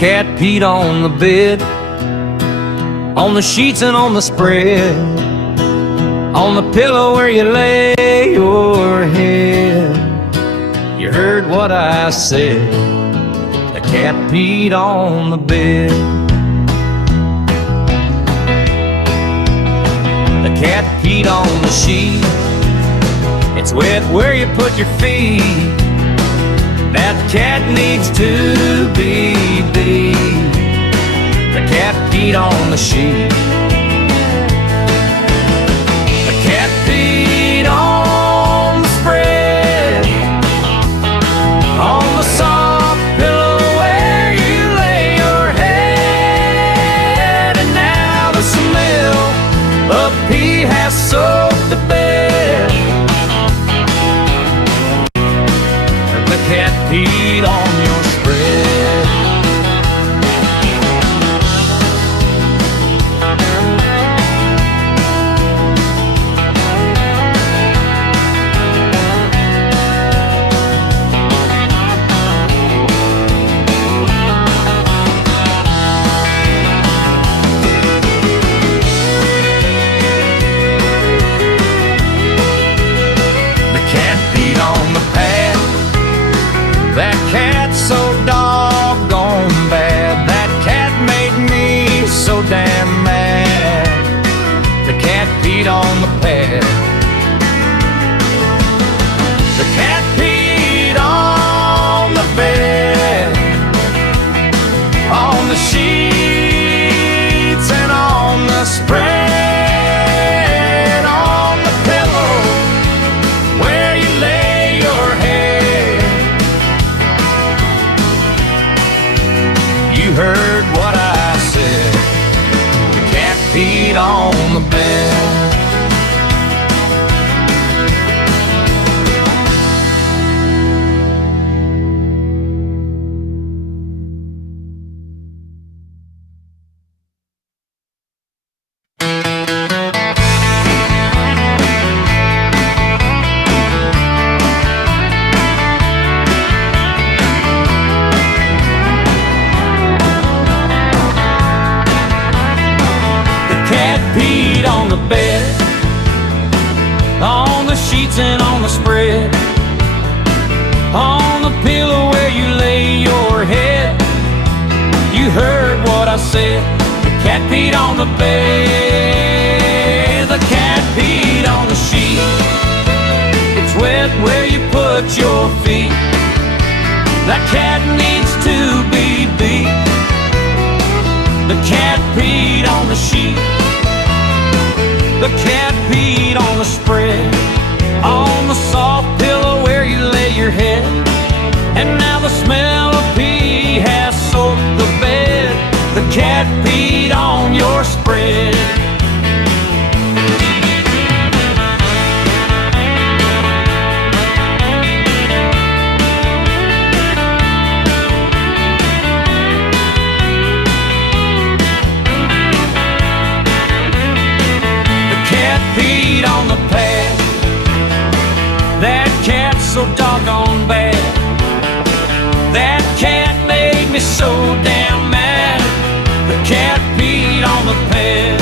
cat peed on the bed, on the sheets and on the spread, on the pillow where you lay your head. You heard what I said. The cat peed on the bed. The cat peed on the sheet. It's wet where you put your feet. That cat needs to be beat. The cat peed on the sheet. The cat peed on the spread, on the soft pillow where you lay your head. And now the smell of pee has soaked the bed. The cat peed on your spread. That cat's so doggone bad. That cat made me so damn mad. The cat peed on the pad. The cat peed on the bed, on the sheets and on the spread, on the pillow where you lay your head. You heard what I said. The cat peed on the bed. Peed on the bed, on the sheets and on the spread, on the pillow where you lay your head. You heard what I said. The cat peed on the bed. The cat peed on the sheet. It's wet where you put your feet. That cat needs to be beat. The cat peed on the sheet. The cat peed on the spread, on the soft pillow where you lay your head. And now the smell of pee has soaked the bed. The cat peed on your spread. Peed on the pad. That cat's so doggone bad. That cat made me so damn mad. The cat peed on the pad.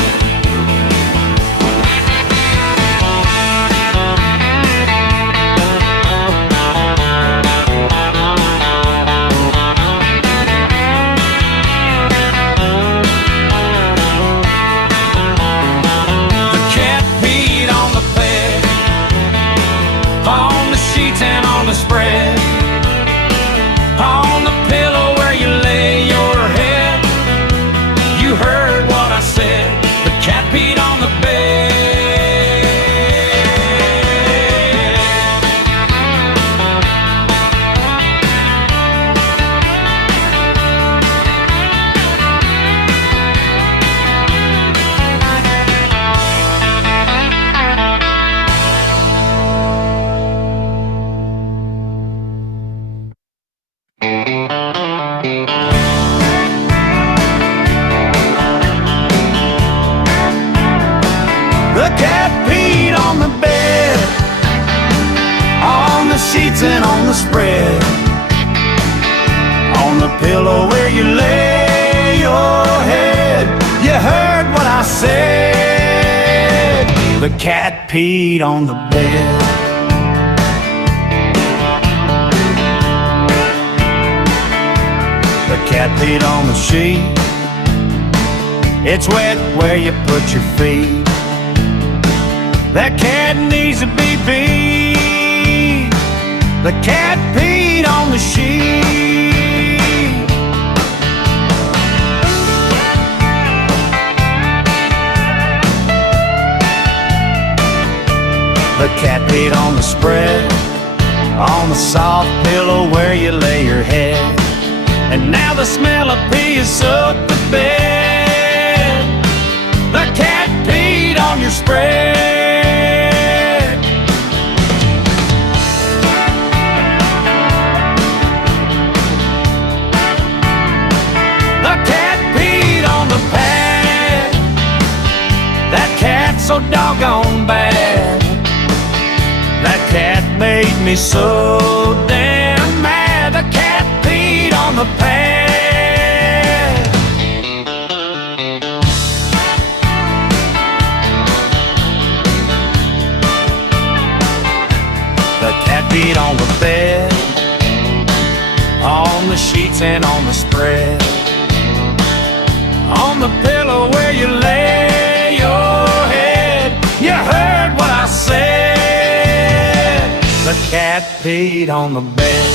On the sheets and on the spread, on the pillow where you lay your head. You heard what I said. The cat peed on the bed. The cat peed on the bed, on the sheets and on the spread, on the pillow where you lay your head. You heard what I said. The cat peed on the bed. The cat peed on the sheet. It's wet where you put your feet. That cat needs to be beat. The cat peed on the sheet. The cat peed on the spread, on the soft pillow where you lay your head. And now the smell of pee is soaked the bed. The cat peed on your spread. The cat peed on the pad. That cat's so doggone bad. That cat made me so damn mad. The cat peed on the pad. The cat peed on the bed, on the sheets and on the spread, on the pillow where you lay your head. You heard what I said. The cat peed on the bed.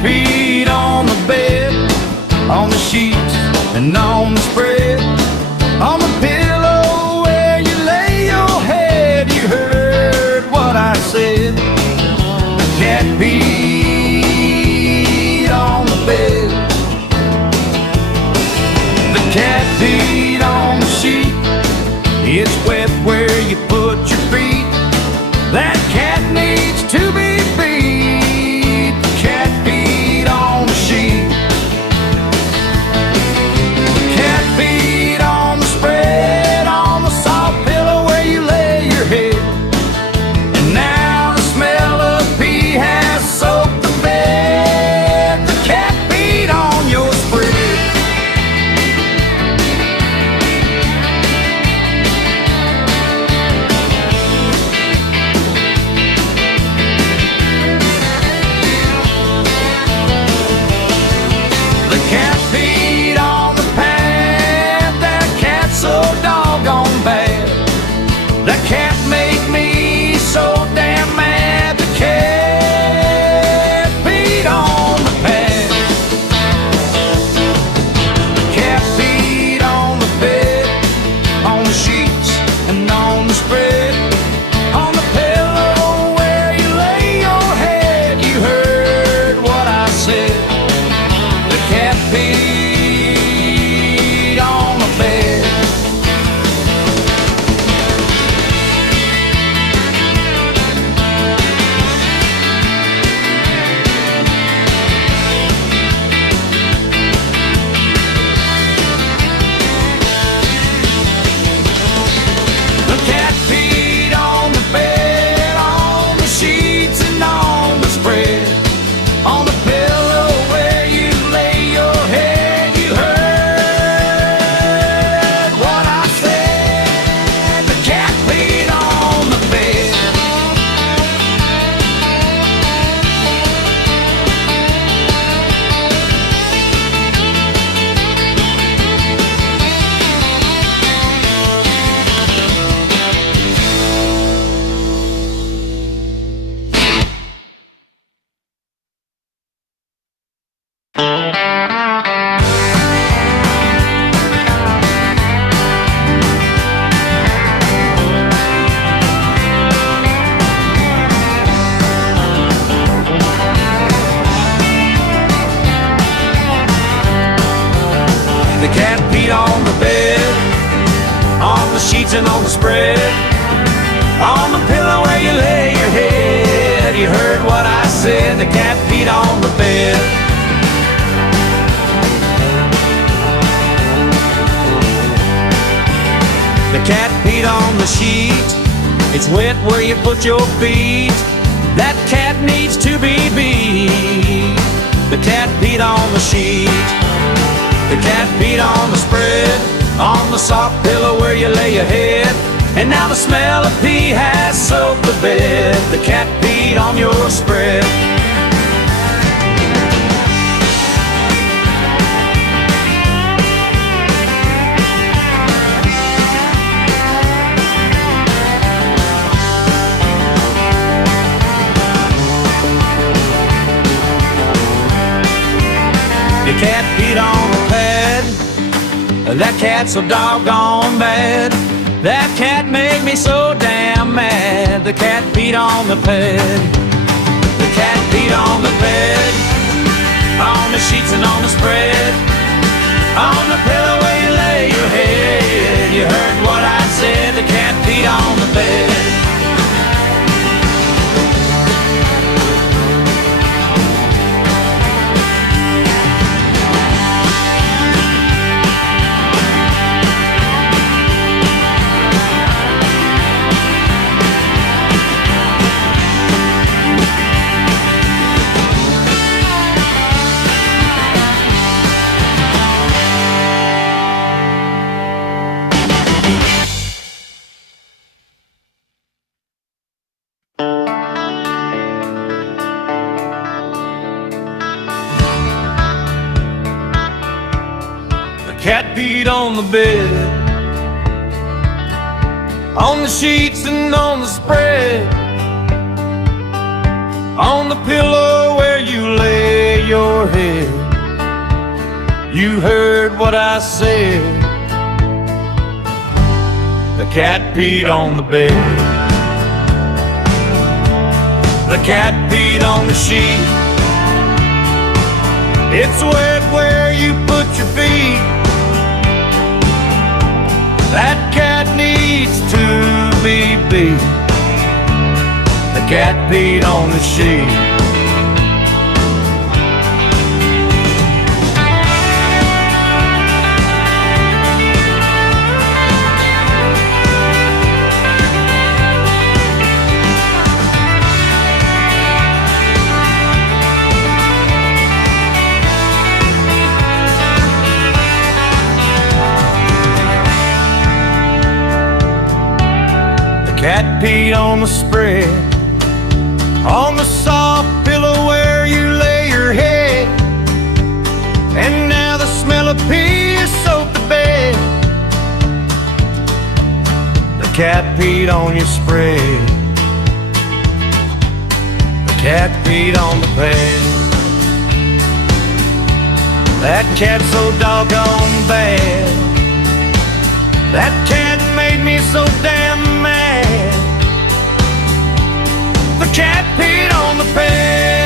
Peed on the bed, on the sheets and on the spread, on the pillow where you lay your head. You heard what I said. The cat peed on the bed. The cat peed on the sheet. It's wet where you put your feet. That cat needs to be beat. The cat peed on the sheet. The cat peed on the spread, on the soft pillow where you lay your head. And now the smell of pee has soaked the bed. The cat peed on your spread. and on the spread, on the pillow where you lay your head. You heard what I said, the cat peed on the bed. The cat peed on the sheet, it's wet where you put your feet. That cat needs to be beat. The cat peed on the sheet. The cat peed on the spread, on the soft pillow where you lay your head. And now the smell of pee has soaked the bed. The cat peed on your spread. The cat peed on the pad. That cat's so doggone bad. That cat made me so damn mad. The cat peed on the pad. The cat peed on the bed, on the sheets and on the spread, on the pillow where you lay your head. You heard what I said, the cat peed on the bed. Cat peed on the bed, on the sheets and on the spread, on the pillow where you lay your head. You heard what I said, the cat peed on the bed. The cat peed on the sheet, it's wet where you put your feet. That cat needs to be beat. The cat peed on the sheet. Cat peed on the spread, on the soft pillow where you lay your head. And now the smell of pee has soaked the bed. The cat peed on your spread. The cat peed on the bed. That cat's so doggone bad. That cat made me so damn mad. The cat peed on the bed.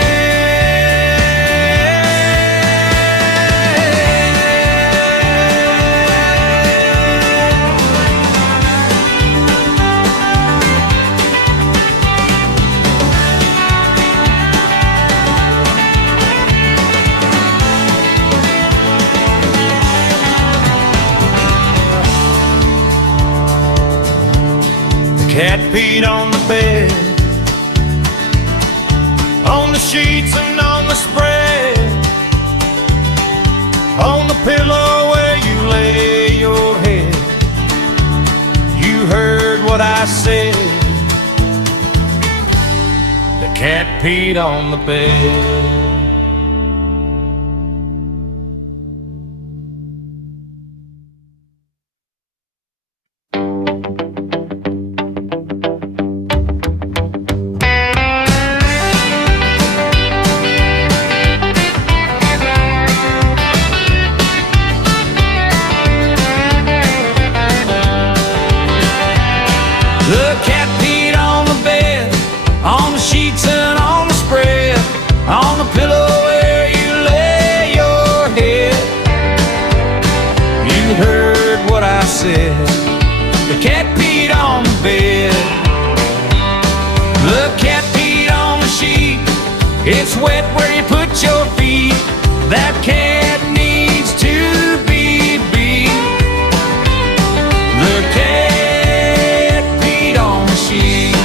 The cat peed on the bed, on the sheets and on the spread, on the pillow where you lay your head. You heard what I said, the cat peed on the bed. The cat peed on the bed, on the sheets and on the spread, on the The cat peed on the bed. The cat peed on the sheet. It's wet where you put your feet. That cat needs to be beat. The cat peed on the sheet.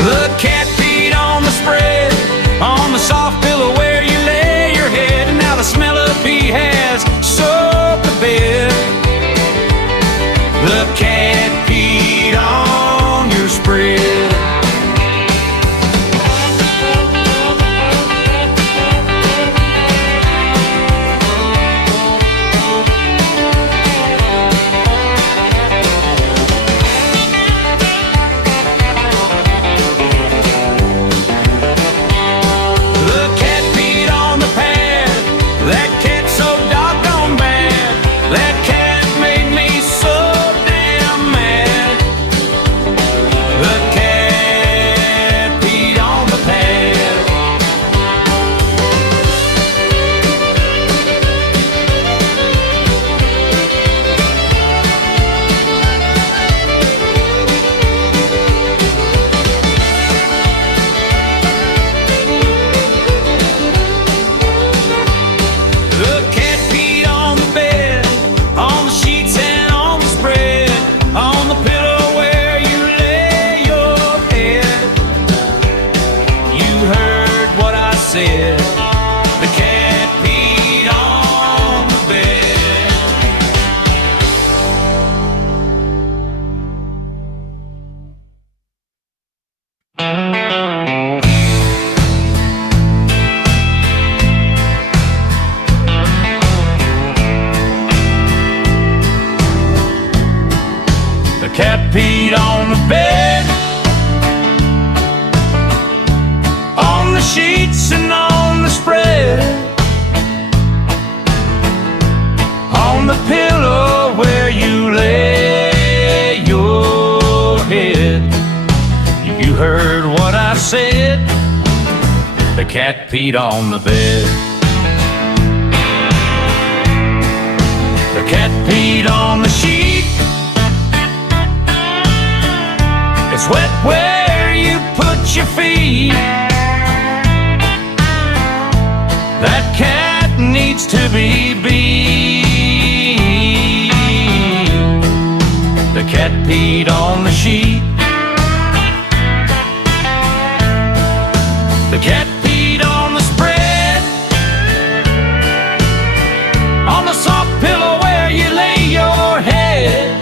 The cat peed on the spread, on the soft pillow where you lay your head. And now the smell of pee has soaked the bed. The cat peed on your spread. The cat peed on the pad. That cat's so doggone bad. That cat made me so damn mad. The cat peed on the pad. The cat peed on the bed, on the sheets and on the spread, on the pillow where you lay your head. You heard what I said. The cat peed on the bed. The cat peed on the bed, on the sheets and on the spread, on the pillow where you lay your head. You heard what I said. The cat peed on the bed. The cat peed on the sheet. It's wet where you put your feet. That cat needs to be beat. The cat peed on the sheet. The cat peed on the spread, on the soft pillow where you lay your head.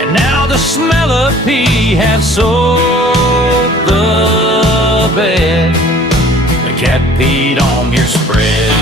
And now the smell of pee has soaked the bed. The cat peed on your spread.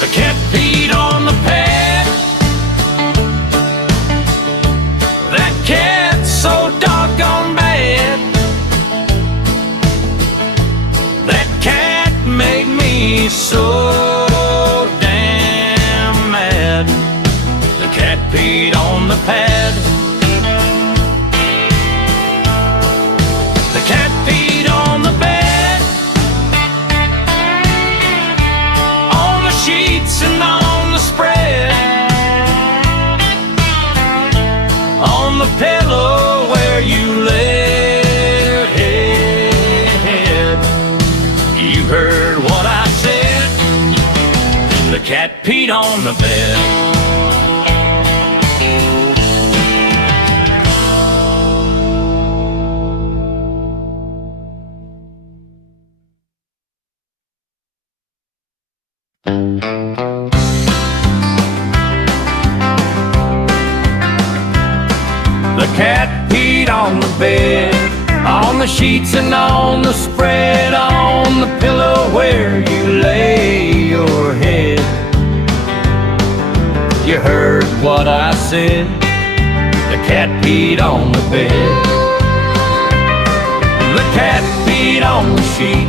The cat peed on the pad. That cat's so doggone bad. That cat made me so damn mad. The cat peed on the pad. The cat peed on the bed, on the sheets and on the spread, on the pillow where you lay your head. You heard what I said. The cat peed on the bed. The cat peed on the bed, on the sheets and on the spread, on the pillow where you lay your head. You heard what I said. The cat peed on the bed. The cat peed on the sheet.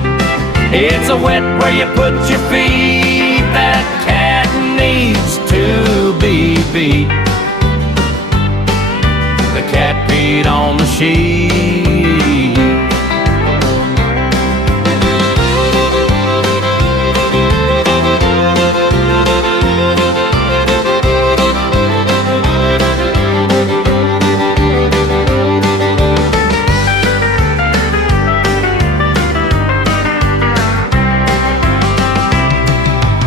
It's a wet where you put your feet. That cat needs to be beat. The cat peed on the sheet.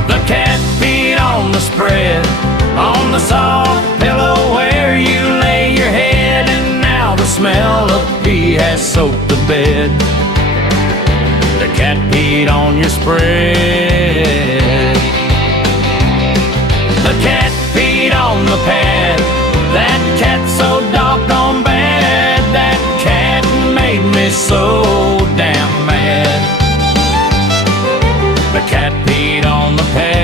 The cat peed on the spread, on the soft pillow where you lay your head, and now the smell of pee has soaked the bed. The cat peed on your spread. The cat peed on the pad. That cat's so doggone bad. That cat made me so damn mad. The cat peed on the pad.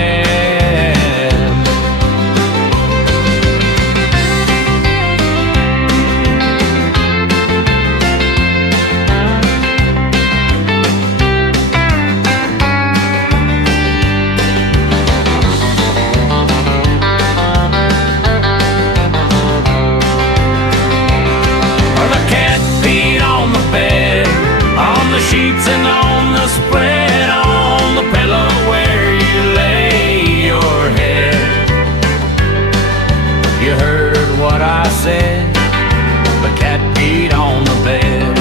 Sheets and on the spread, on the pillow where you lay your head. You heard what I said. The cat peed on the bed.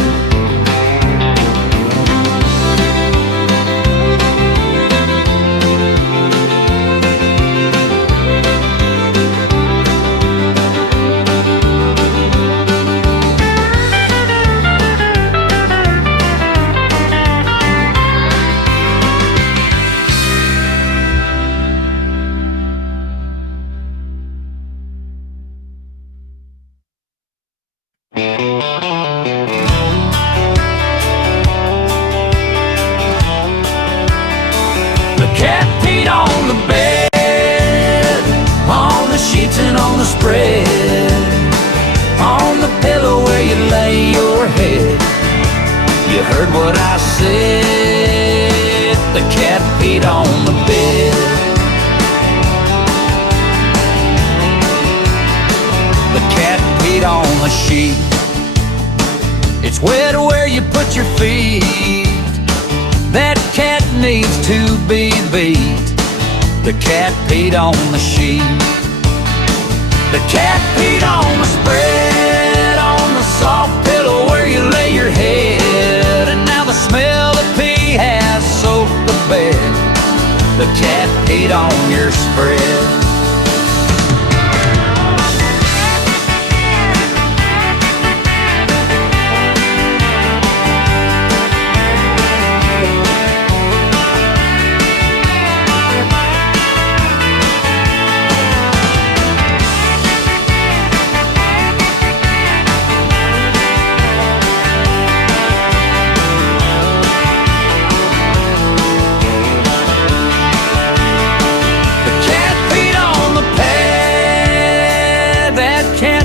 You heard what I said. The cat peed on the bed. The cat peed on the sheet. It's wet where you put your feet. That cat needs to be beat. The cat peed on the sheet. The cat peed on the spread, on the soft pillow where you lay your head, and now the smell of pee has soaked the bed. The cat peed on your spread.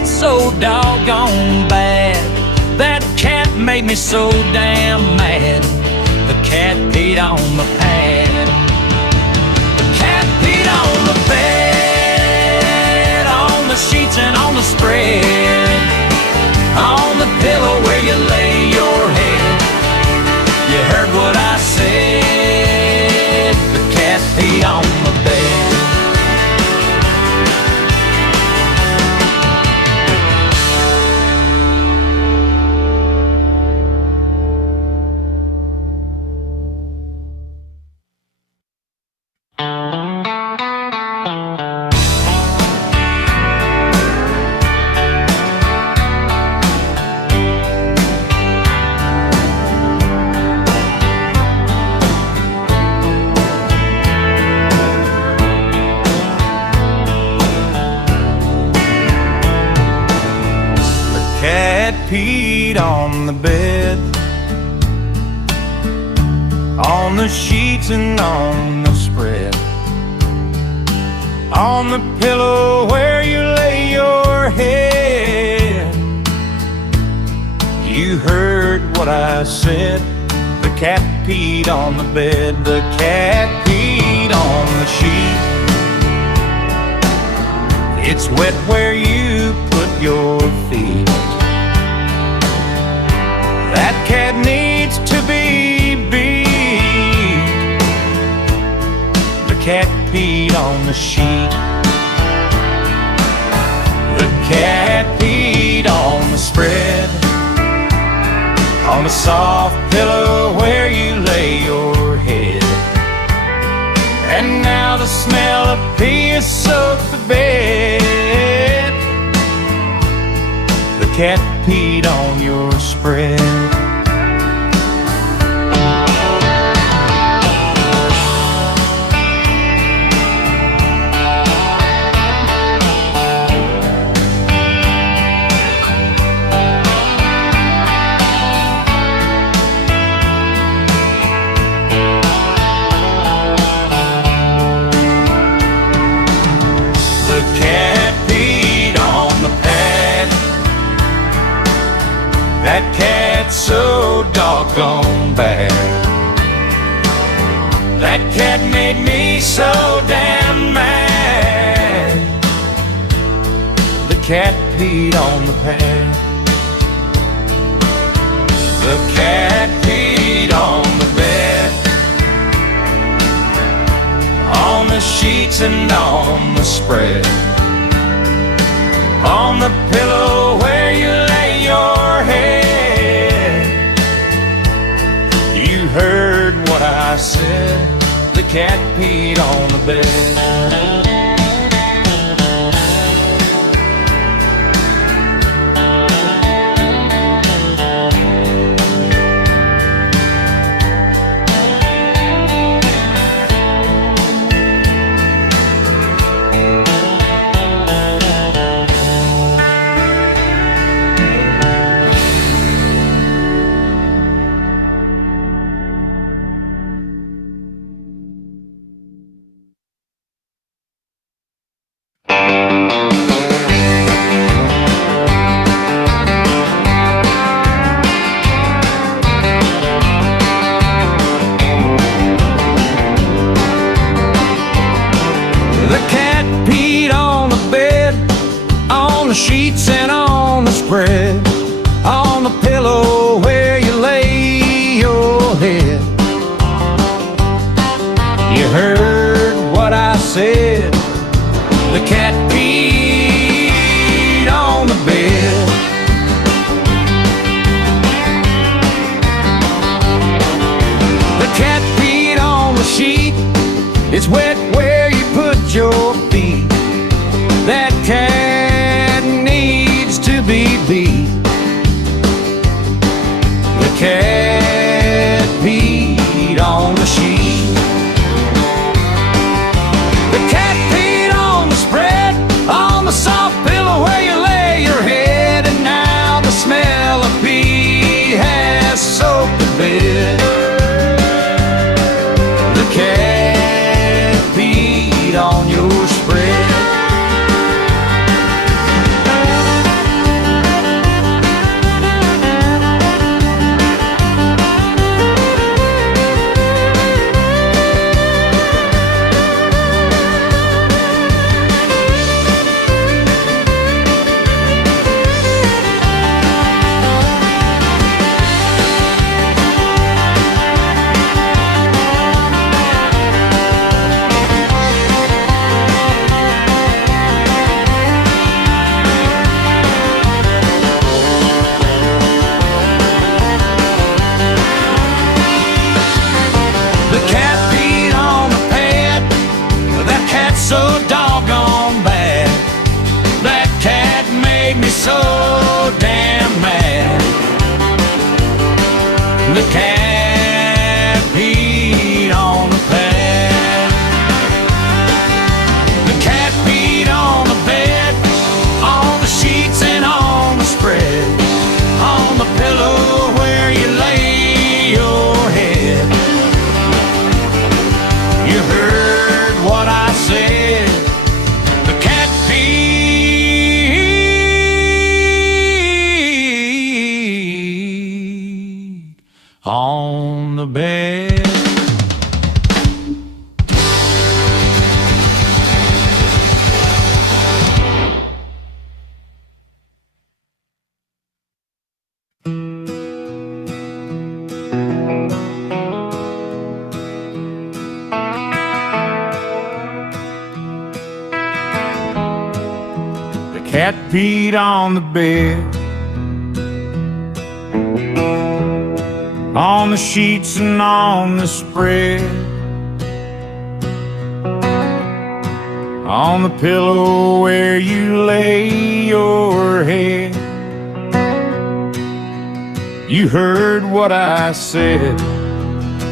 So doggone bad. That cat made me so damn mad. The cat peed on the pad. The cat peed on the bed, on the sheets and on the spread, on the pillow where you lay your head. You heard what I said. The cat peed on the bed. cat peed on the bed, on the sheets and on the spread, on the pillow where you lay your head. You heard what I said. The cat peed on the bed. The cat peed on the sheet. It's wet where you put your feet. That cat needs to be beat. The cat peed on the sheet. The cat peed on the spread, on a soft pillow where you lay your head. And now the smell of pee has soaked the bed. The cat peed on your spread. That cat's so doggone bad. That cat made me so damn mad. The cat peed on the pad. The cat peed on the bed, on the sheets and on the spread, on the pillow where you lay your head. You heard what I said. The cat peed on the bed. Sheets and on the spread, on the pillow where you lay your head. You heard what I said. The cat peed on the bed. The cat peed on the sheet. It's wet where you put your feet. That cat needs to be beat. The cat peed on the sheet. The cat peed on the spread, on the soft pillow where you lay your head. And now the smell of pee has soaked the bed. The cat peed on your spread. So doggone bad. That cat made me so damn mad. The cat peed on the pad. The cat peed on the bed, on the sheets and on the spread. peed on the bed, on the sheets and on the spread, on the pillow where you lay your head. You heard what I said.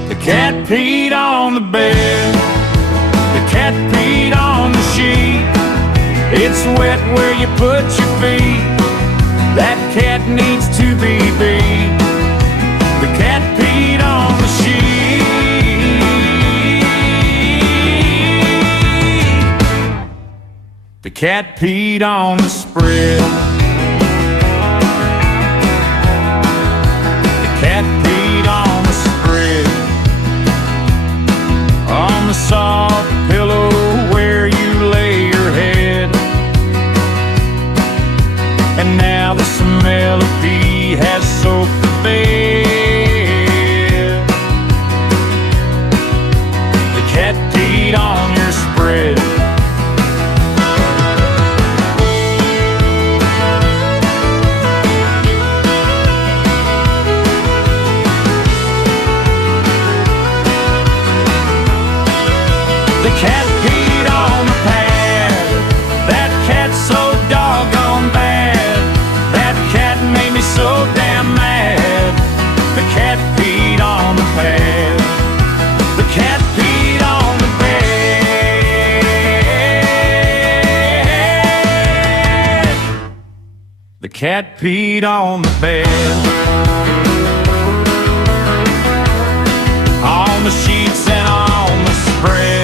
The cat peed on the bed, the cat peed on the sheet. It's wet where you put your feet. That cat needs to be beat. The cat peed on the sheet. The cat peed on the spread. The cat peed on the spread, on the soft pillow where you lay your head. And now the smell of pee has soaked the bed. The cat peed on your spread. The cat peed on the pad. That cat's so doggone bad. That cat made me so damn mad. The cat peed on the pad. The cat peed on the bed. The cat peed on the bed, on the sheets and on the spread,